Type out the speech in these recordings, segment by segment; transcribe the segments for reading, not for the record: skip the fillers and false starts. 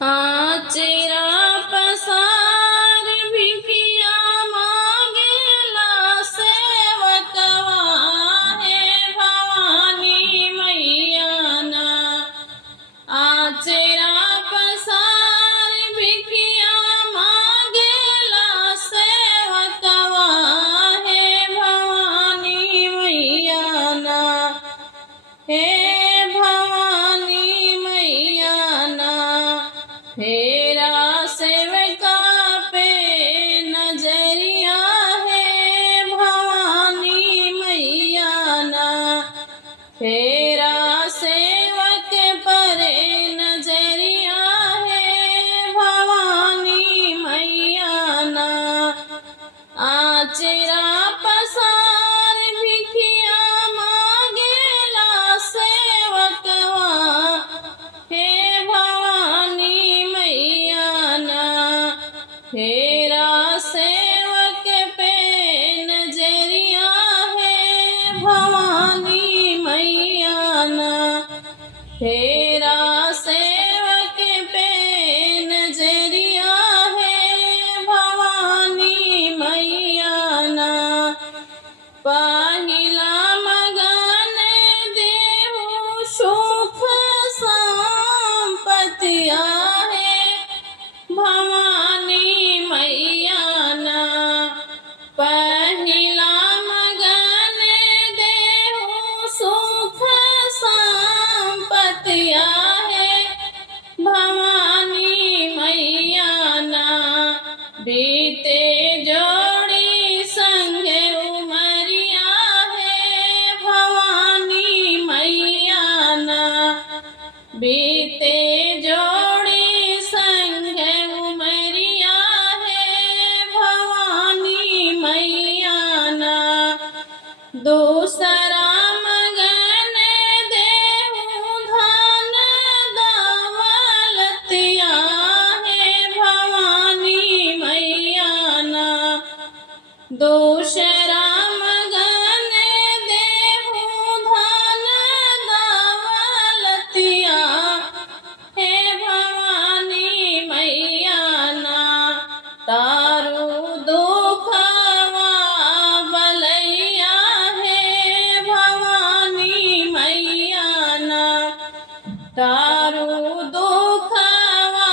आचरा पसार भिखिया मांगेला सेवकवा है भवानी मैया ना। आचरा पसार भिखिया मांगेला सेवकवा है भवानी मैया ना। हे भवानी मैया ना फेरा सेवका पे नजरिया है भवानी मैया ना। फेरा सेवक पर नजरिया है भवानी मैया ना। आचरा पसार भिखिया मांगेला सेवकवा हे भवानी मैया ना। फेरा सेवक पे नजरिया है भवानी मैया ना। फेरा सेवक पे नजरिया है भवानी मैया ना। पहिला मगन देहु सुख संपत्तिया है भवानी मैया ना। पहिला मगन देहु सुख संपत्तिया है भवानी मैया ना। बीते जोड़ी संग उमरिया है भवानी मैया ना। बीते जोड़ी संग उमरिया है भवानी मैया ना। दूसरा मगन देहु धन दौलतिया है भवानी मैया ना। दूसरा मगन देहु धन दौलतिया है भवानी मैया ना। तारू दुखवा बलैया है भवानी मैया ना। तारू दुखवा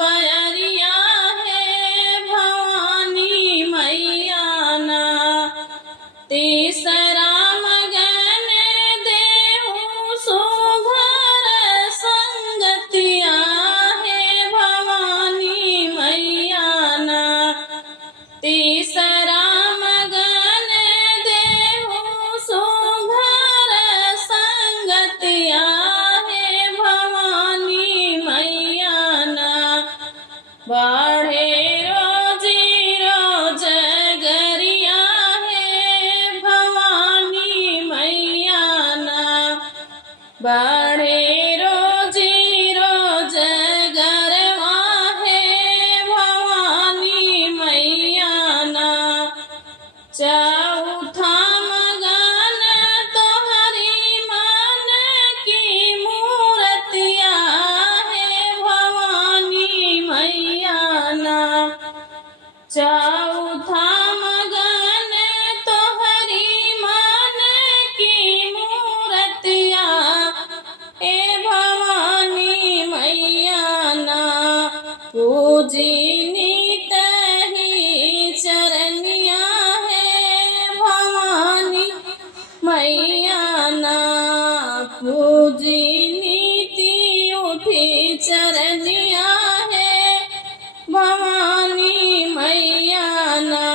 बयरिया है भवानी मैया ना। तीसरा मगन देहु सुघर संगतिया है भवानी मैया ना। तीसरा मगन देहु सुघर संगतिया है भवानी मैया ना। बढ़े रोजी रोजगरिया है भवानी मैया ना। बढ़े रोजी रोजगरवा है भवानी मैया ना। चौथा मगन तोहरी मन की मूर्तिया है भवानी मैया ना। चौथा मगन तोहरी मन की मूर्तिया हे भवानी मैया ना। पूजी नित ही चरनिया है भवानी मैया ना। पूजी नीति उठी चरनिया है भवानी मैया ना।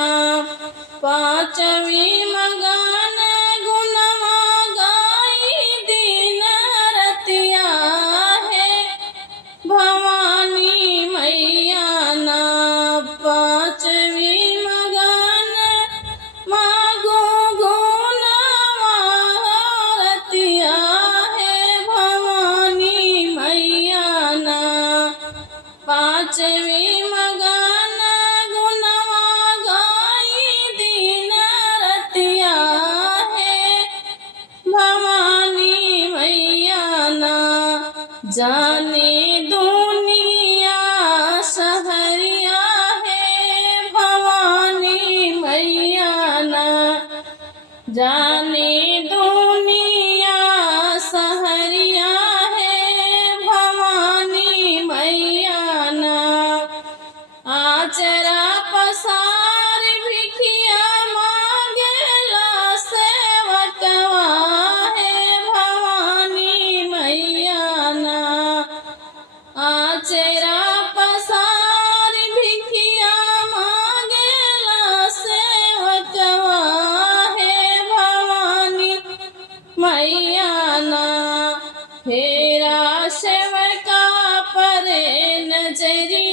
पांचवी मगन गुणवा गाई दिन रतिया है भवानी मैया ना। पांचवी मगन मागो गुणवा रतिया है भवानी मैया ना। पांचवी मगन गुणवा गाई दिन रतिया है भवानी मैया ना। जाने दुनिया आचरा पसार भिखिया मांगेला सेवकवा हे भवानी मैया ना फेरा सेवका पर नजरिया